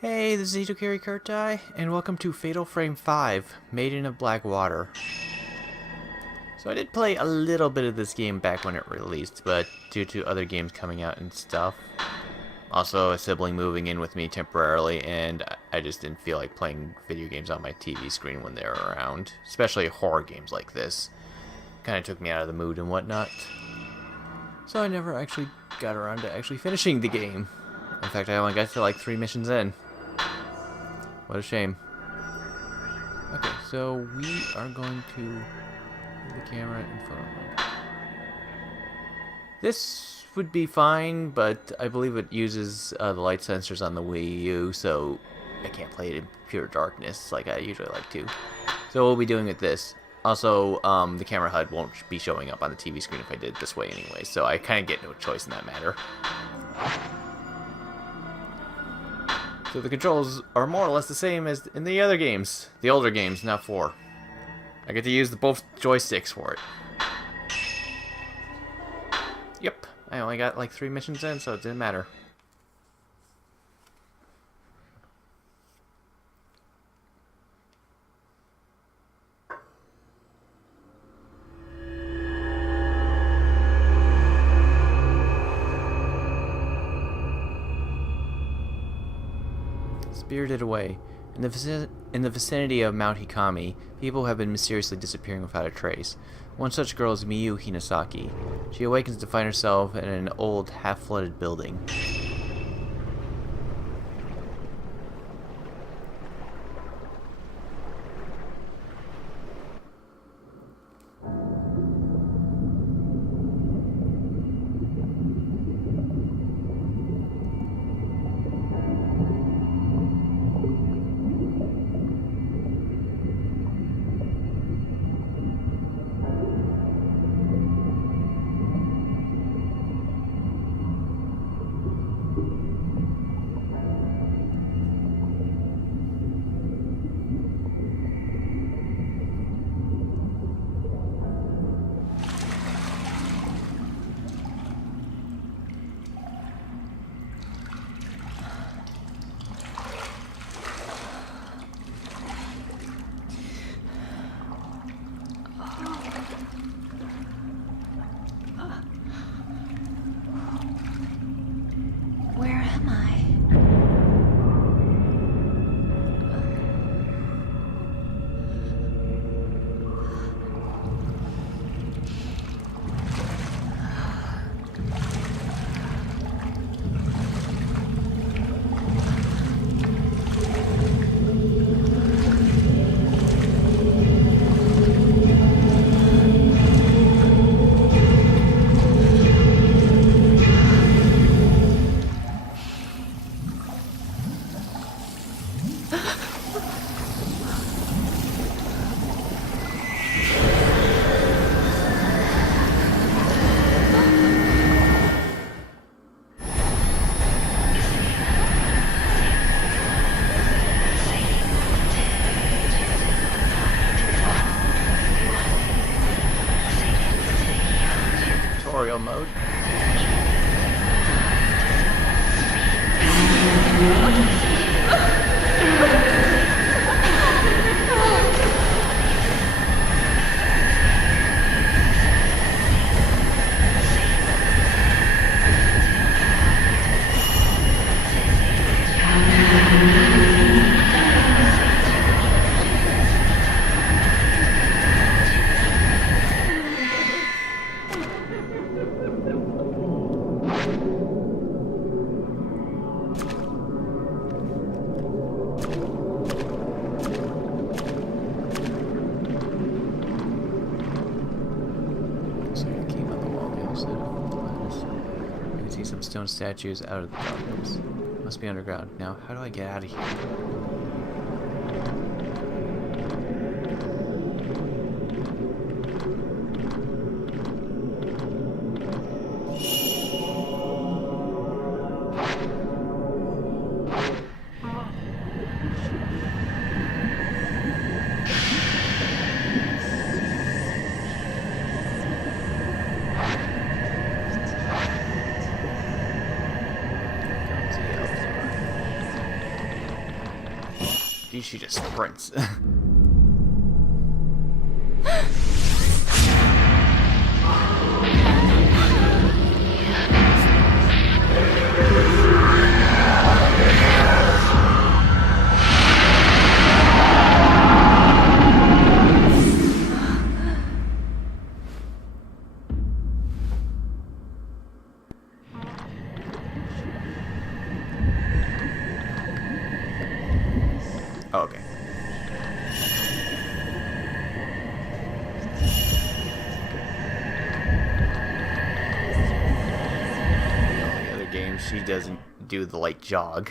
Hey, this is Itokiri Kurtai, and welcome to Fatal Frame 5, Maiden of Black Water. So I did play a little bit of this game back when it released, but due to other games coming out and stuff, also a sibling moving in with me temporarily, and I just didn't feel like playing video games on my TV screen when they were around, especially horror games like this. Kinda took me out of the mood and whatnot. So I never actually got around to actually finishing the game. In fact, I only got to like 3 missions in. What a shame. Okay, so we are going to move the camera in photo mode. This would be fine, but I believe it uses the light sensors on the Wii U, so I can't play it in pure darkness like I usually like to. So we'll be doing with this. Also, the camera HUD won't be showing up on the TV screen if I did it this way anyway, so I kind of get no choice in that matter. So the controls are more or less the same as in the other games. The older games, not 4. I get to use both joysticks for it. Yep, I only got like 3 missions in, so it didn't matter. Spirited away. In the vicinity of Mount Hikami, people have been mysteriously disappearing without a trace. One such girl is Miyu Hinasaki. She awakens to find herself in an old, half-flooded building. Where am I? Tutorial mode. Some stone statues out of the darkness. Must be underground. Now, how do I get out of here? She just sprints. Oh, okay. The other game, she doesn't do the light jog.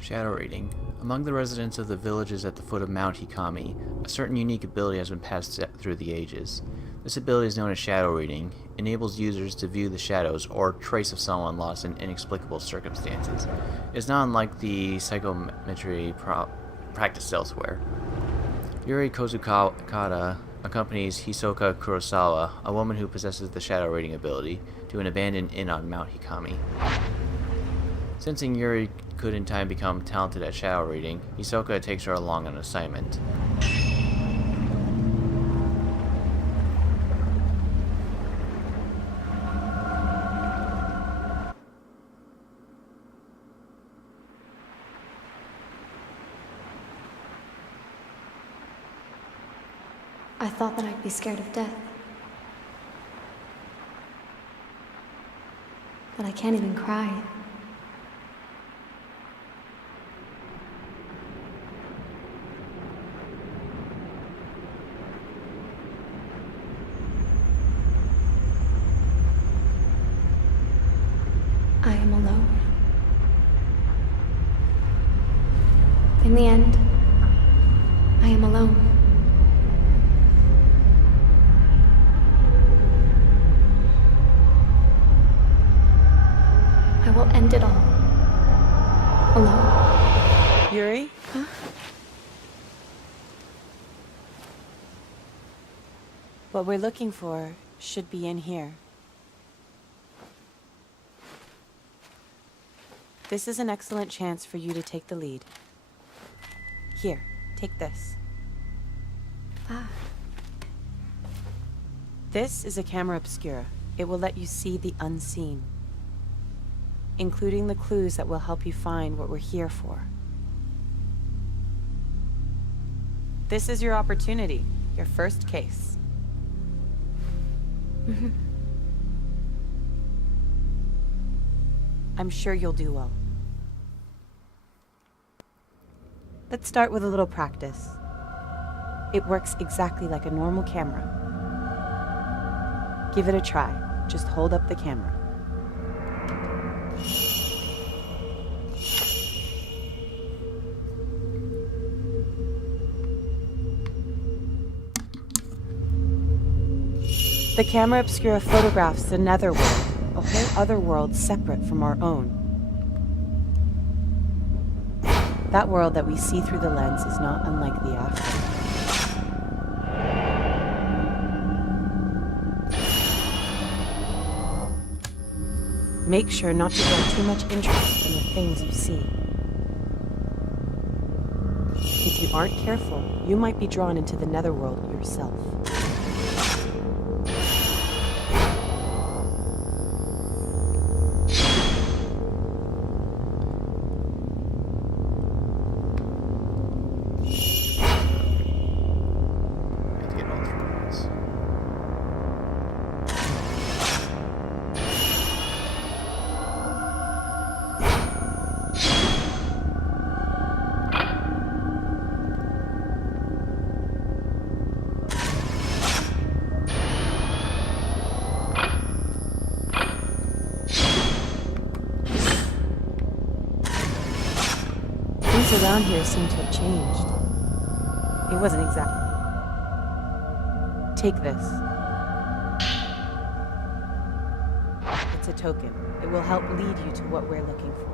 Shadow reading. Among the residents of the villages at the foot of Mount Hikami, a certain unique ability has been passed through the ages. This ability is known as shadow reading. It enables users to view the shadows or trace of someone lost in inexplicable circumstances. It is not unlike the psychometry practiced elsewhere. Yuri Kozukata accompanies Hisoka Kurosawa, a woman who possesses the shadow reading ability, to an abandoned inn on Mount Hikami. Sensing Yuri could in time become talented at shadow reading, Hisoka takes her along on an assignment. I thought that I'd be scared of death. But I can't even cry. I am alone. In the end, I am alone. I will end it all. Alone. Yuri? Huh? What we're looking for should be in here. This is an excellent chance for you to take the lead. Here, take this. Ah. This is a camera obscura. It will let you see the unseen, including the clues that will help you find what we're here for. This is your opportunity, your first case. I'm sure you'll do well. Let's start with a little practice. It works exactly like a normal camera. Give it a try. Just hold up the camera. The camera obscura photographs the netherworld, a whole other world separate from our own. That world that we see through the lens is not unlike the afterlife. Make sure not to draw too much interest in the things you see. If you aren't careful, you might be drawn into the netherworld yourself. Things around here seem to have changed. It wasn't exactly. Take this. It's a token. It will help lead you to what we're looking for.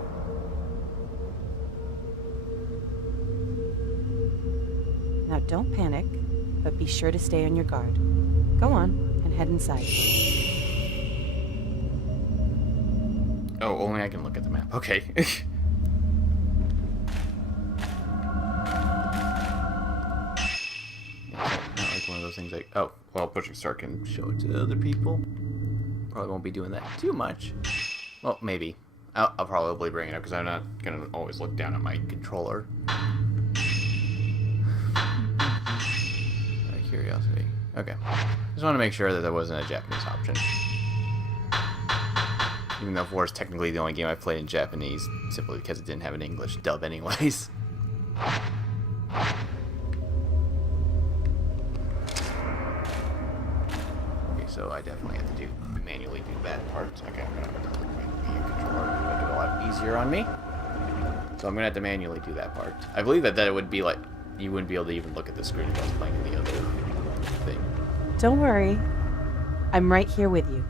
Now don't panic, but be sure to stay on your guard. Go on and head inside. Oh, only I can look at the map. Okay. Not like one of those things like, oh, well, pushing start can show it to other people. Probably won't be doing that too much. Well, maybe. I'll probably bring it up because I'm not going to always look down at my controller. Out of curiosity. Okay. Just want to make sure that there wasn't a Japanese option. Even though 4 is technically the only game I've played in Japanese, simply because it didn't have an English dub anyways. Okay, so I definitely have to manually do that part. Okay, I'm gonna have to make the controller make it a lot easier on me. So I'm gonna have to manually do that part. I believe that it would be like, you wouldn't be able to even look at the screen if I was playing the other thing. Don't worry. I'm right here with you.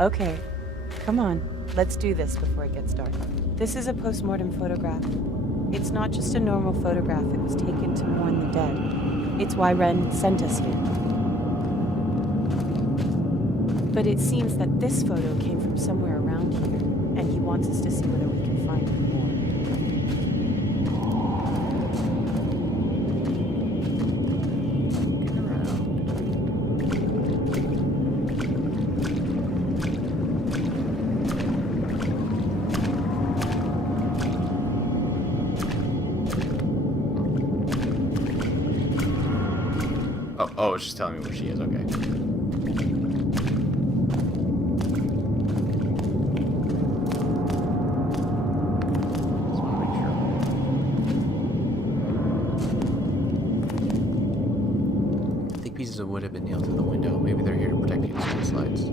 Okay, come on. Let's do this before it gets dark. This is a post-mortem photograph. It's not just a normal photograph. It was taken to mourn the dead. It's why Ren sent us here. But it seems that this photo came from somewhere around here, and he wants us to see whether we can find him more. it's just telling me where she is. Okay. Just want to make sure. I think pieces of wood have been nailed to the window. Maybe they're here to protect against landslides.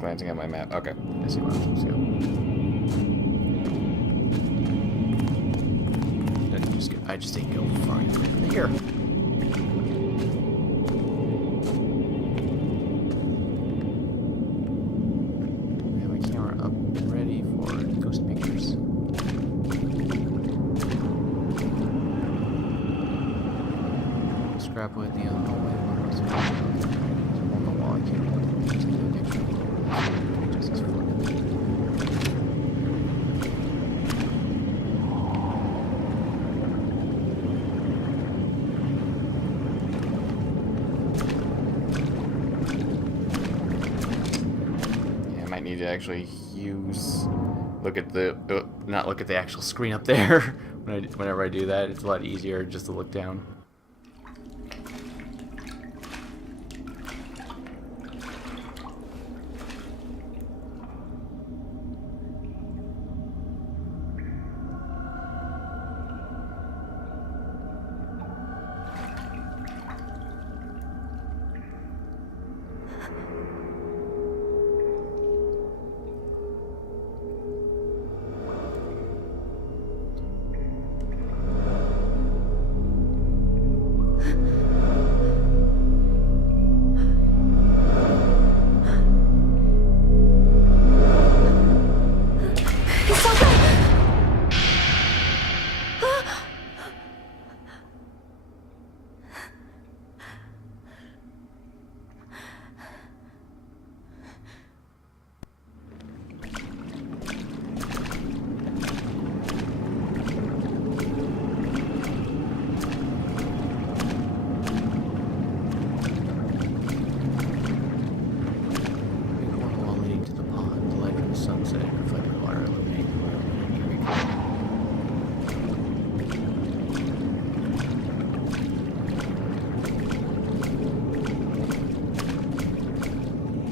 Glancing at my map. Okay, I see where I'm supposed to go. I just didn't go far enough. Here. I have my camera up and ready for ghost pictures. Scrap wood in the other hallway. On the wall, I can't just do an extra. Just as fun. Yeah, I might need to actually not look at the actual screen up there whenever I do that. It's a lot easier just to look down.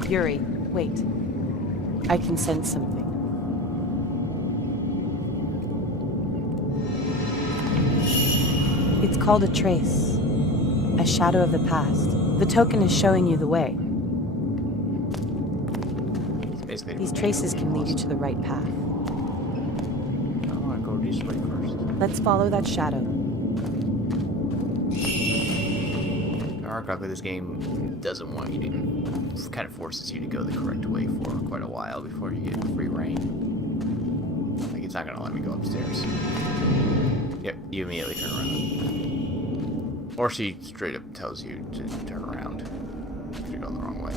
Yuri, wait. I can sense something. It's called a trace. A shadow of the past. The token is showing you the way. These traces can lead you to the right path. I want to go this way first. Let's follow that shadow. Arcade, this game doesn't want you to, kind of forces you to go the correct way for quite a while before you get free reign. Like, it's not going to let me go upstairs. Yep, you immediately turn around. Or she straight up tells you to turn around if you're going the wrong way.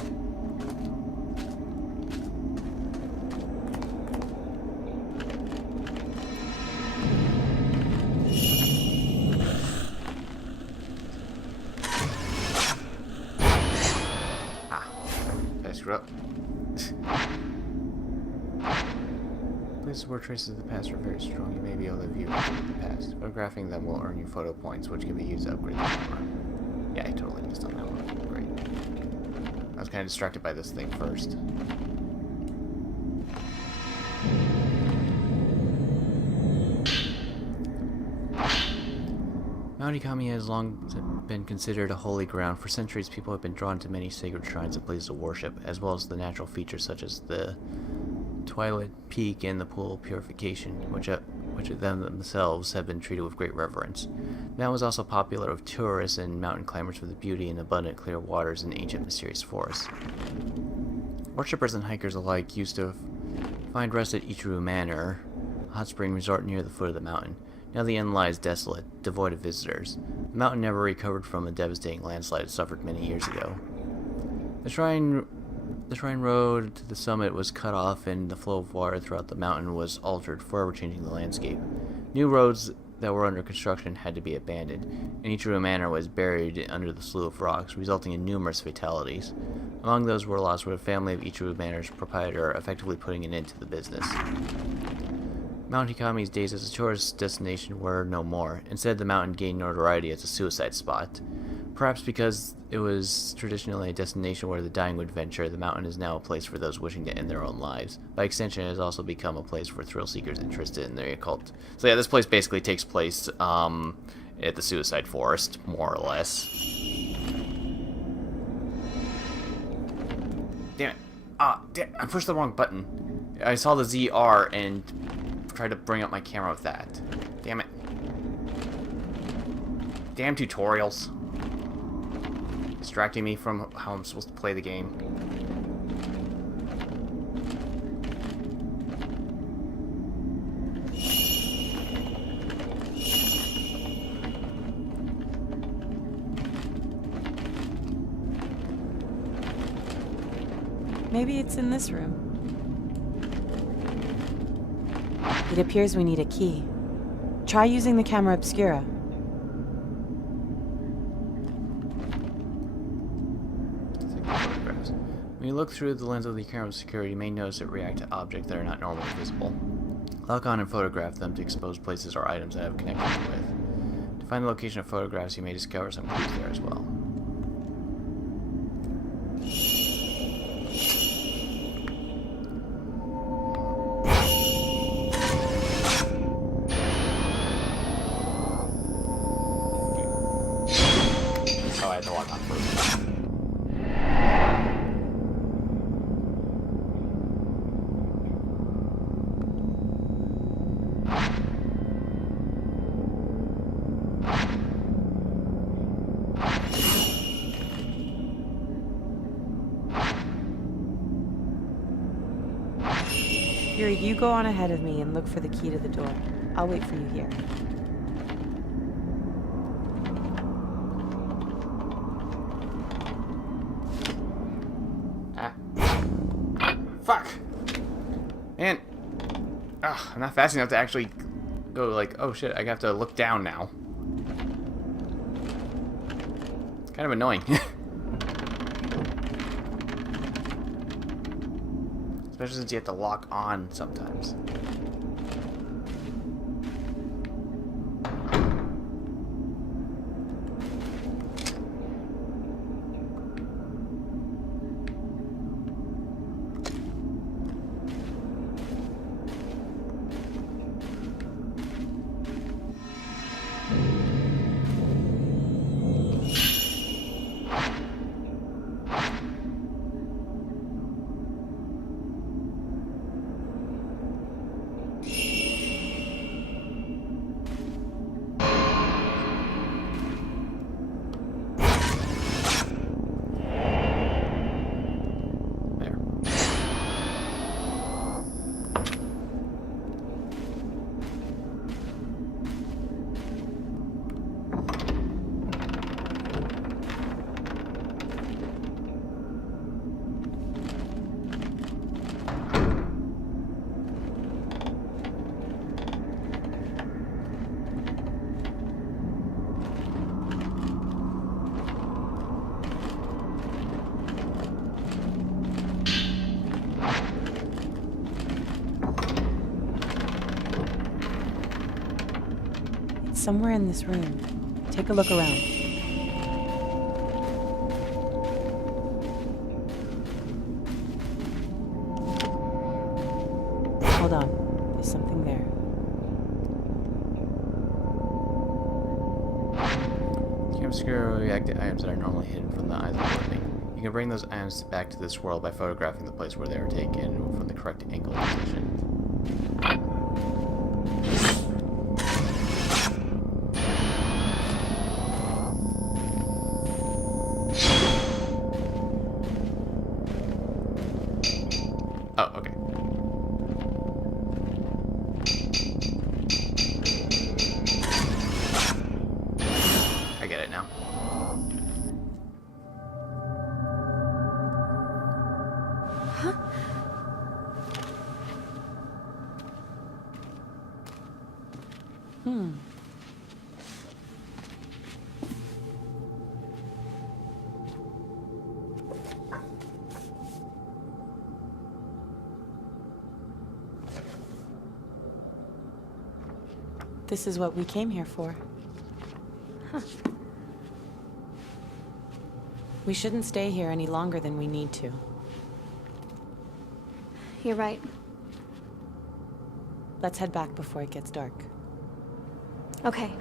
Up. Places where traces of the past are very strong. You may be able to view the past. Photographing them will earn you photo points, which can be used to upgrade the camera. Yeah, I totally missed on that one. Great. I was kind of distracted by this thing first. Mount Ikami has long been considered a holy ground. For centuries, people have been drawn to many sacred shrines and places of worship, as well as the natural features such as the Twilight Peak and the Pool of Purification, which themselves have been treated with great reverence. The mountain was also popular with tourists and mountain climbers for the beauty and abundant clear waters and ancient mysterious forests. Worshippers and hikers alike used to find rest at Ichiru Manor, a hot spring resort near the foot of the mountain. Now the inn lies desolate, devoid of visitors. The mountain never recovered from a devastating landslide it suffered many years ago. The shrine road to the summit was cut off, and the flow of water throughout the mountain was altered, forever changing the landscape. New roads that were under construction had to be abandoned, and Ichiru Manor was buried under the slew of rocks, resulting in numerous fatalities. Among those were lost were the family of Ichiru Manor's proprietor, effectively putting an end to the business. Mount Hikami's days as a tourist destination were no more. Instead, the mountain gained notoriety as a suicide spot. Perhaps because it was traditionally a destination where the dying would venture, the mountain is now a place for those wishing to end their own lives. By extension, it has also become a place for thrill seekers interested in the occult. So yeah, this place basically takes place at the Suicide Forest, more or less. Damn it. Damn, I pushed the wrong button. I saw the ZR and tried to bring up my camera with that. Damn it. Damn tutorials. Distracting me from how I'm supposed to play the game. Maybe it's in this room. It appears we need a key. Try using the camera obscura. When you look through the lens of the camera obscura, you may notice it react to objects that are not normally visible. Lock on and photograph them to expose places or items that have connections with. To find the location of photographs, you may discover some clues there as well. Oh, I had to lock on first. Yuri, you go on ahead of me and look for the key to the door. I'll wait for you here. Fuck! Man! Ugh, I'm not fast enough to actually go like, oh shit, I have to look down now. It's kind of annoying. Especially since you have to lock on sometimes. Somewhere in this room. Take a look around. Hold on. There's something there. You can obscure or react to items that are normally hidden from the eyes of the living. You can bring those items back to this world by photographing the place where they were taken from the correct angle and position. Oh, okay. I get it now. Huh? This is what we came here for. Huh. We shouldn't stay here any longer than we need to. You're right. Let's head back before it gets dark. Okay.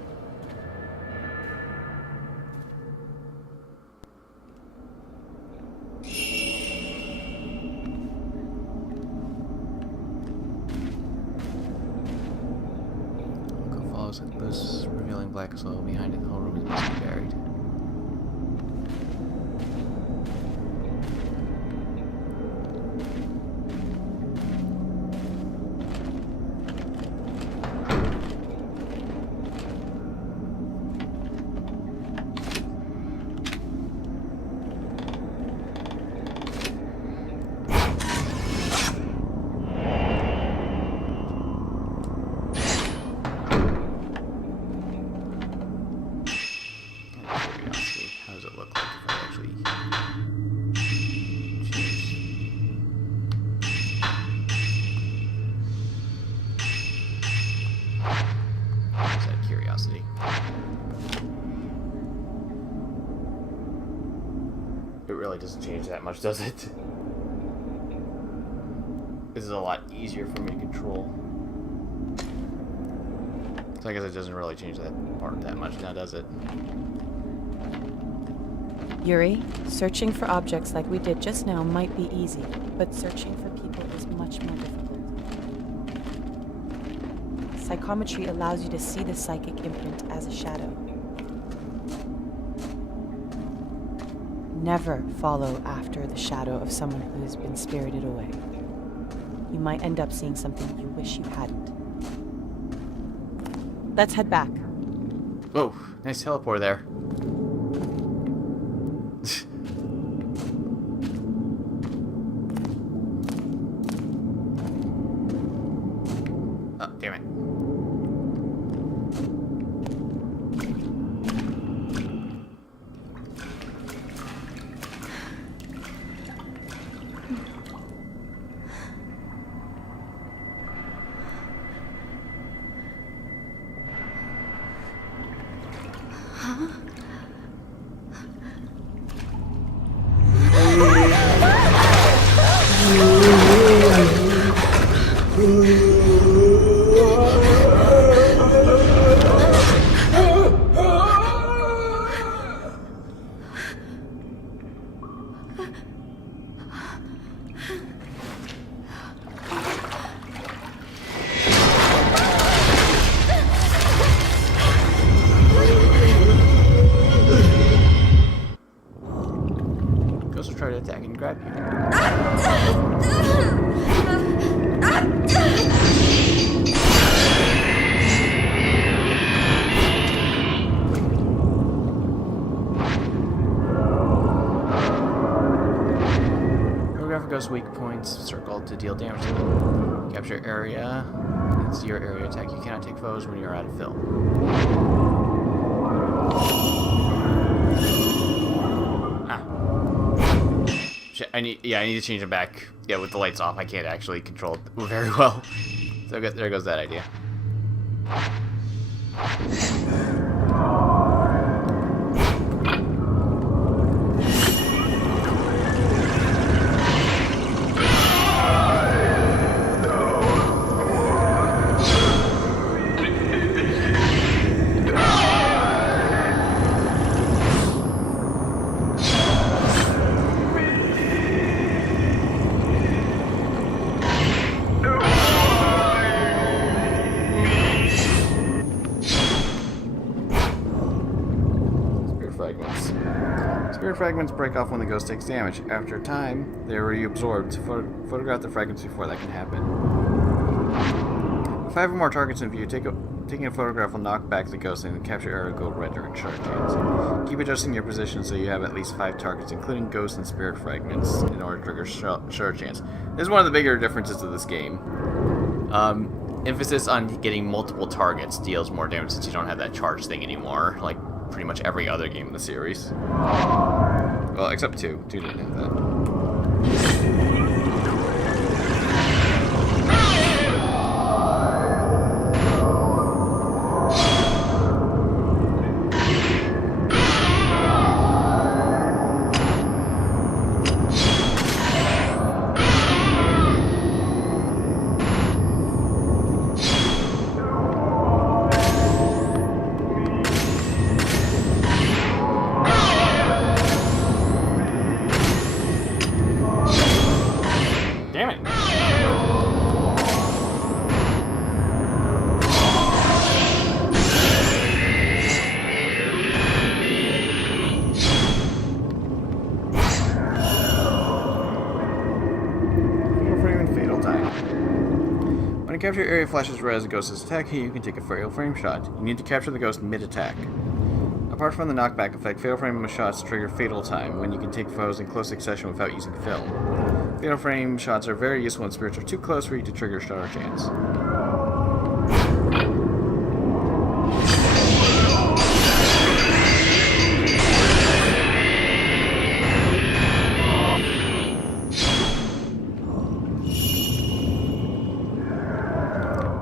Uncle follows this revealing black soil behind it. The whole room is mostly buried. How does it look like if I actually choose? Just out of curiosity. It really doesn't change that much, does it? This is a lot easier for me to control. So I guess it doesn't really change that part that much now, does it? Yuri, searching for objects like we did just now might be easy, but searching for people is much more difficult. Psychometry allows you to see the psychic imprint as a shadow. Never follow after the shadow of someone who has been spirited away. You might end up seeing something you wish you hadn't. Let's head back. Whoa, nice teleport there. Oh, damn it. Ghost will try to attack and grab you. Photograph Ghost weak points circled to deal damage to them. Capture area. It's your area attack. You cannot take foes when you're out of film. I need to change it back. Yeah, with the lights off, I can't actually control it very well. So there goes that idea. Spirit fragments break off when the ghost takes damage. After a time, they are reabsorbed. Photograph the fragments before that can happen. If 5 or more targets in view, taking a photograph will knock back the ghost and capture area will go red during charge chance. Keep adjusting your position so you have at least 5 targets, including ghosts and spirit fragments, in order to trigger charge chance. This is one of the bigger differences of this game. Emphasis on getting multiple targets deals more damage since you don't have that charge thing anymore, like pretty much every other game in the series. Well, except 2. 2 didn't have that. fatal time. When you capture your area flashes red as the ghost is attacking, you can take a fatal frame shot. You need to capture the ghost mid-attack. Apart from the knockback effect, fatal frame shots trigger fatal time when you can take foes in close succession without using film. Fatal frame shots are very useful when spirits are too close for you to trigger star chance.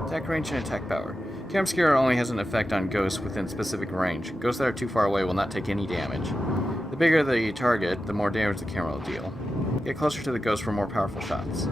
Attack range and attack power. Cam Obscura only has an effect on ghosts within specific range. Ghosts that are too far away will not take any damage. The bigger the target, the more damage the camera will deal. Get closer to the ghost for more powerful shots.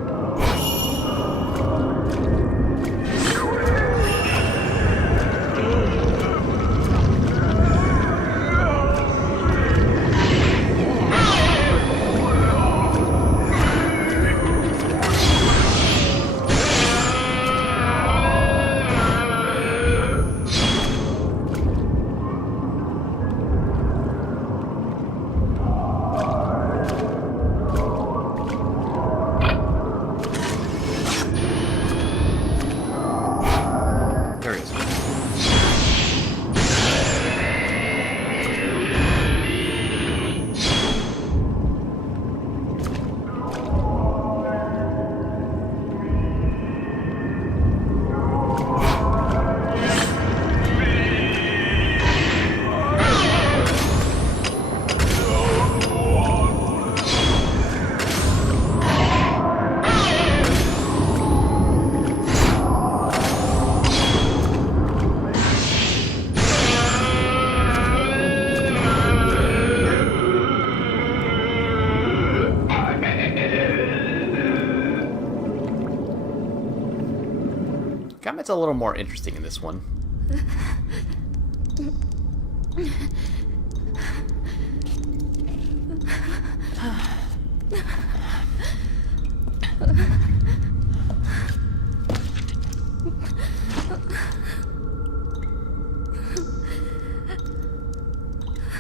Combat's a little more interesting in this one.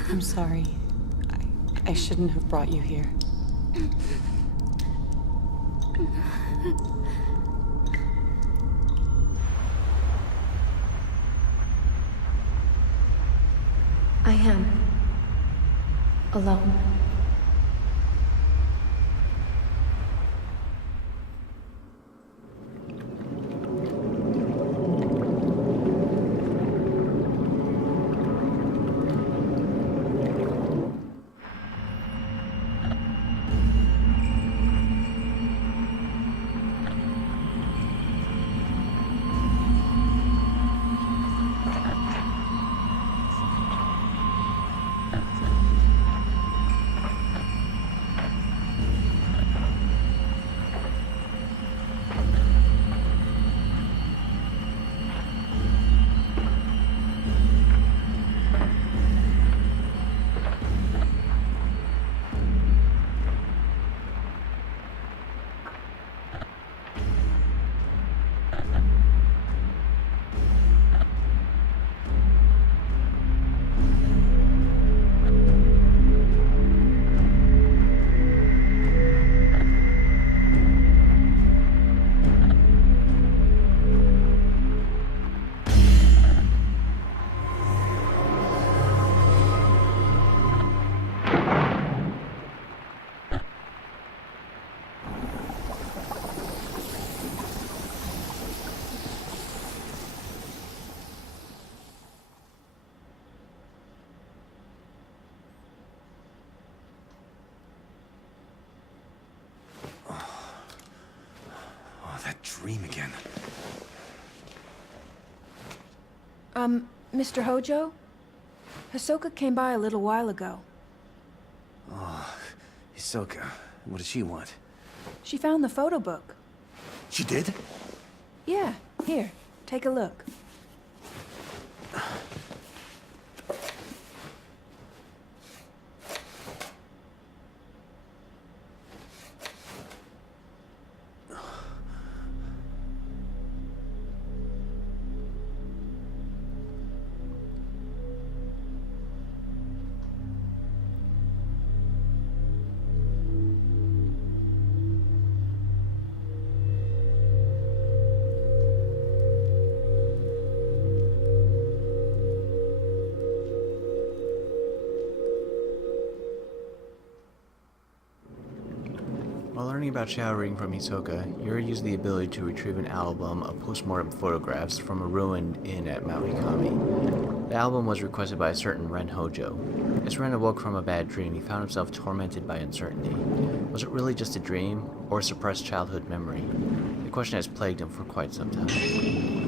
I'm sorry. I shouldn't have brought you here. I am alone. That dream again. Mr. Hojo? Hisoka came by a little while ago. Oh, Hisoka. What does she want? She found the photo book. She did? Yeah, here, take a look. learning about shadowing from Hisoka, Yuri used the ability to retrieve an album of postmortem photographs from a ruined inn at Mount Ikami. The album was requested by a certain Ren Hojo. As Ren awoke from a bad dream, he found himself tormented by uncertainty. Was it really just a dream, or a suppressed childhood memory? The question has plagued him for quite some time.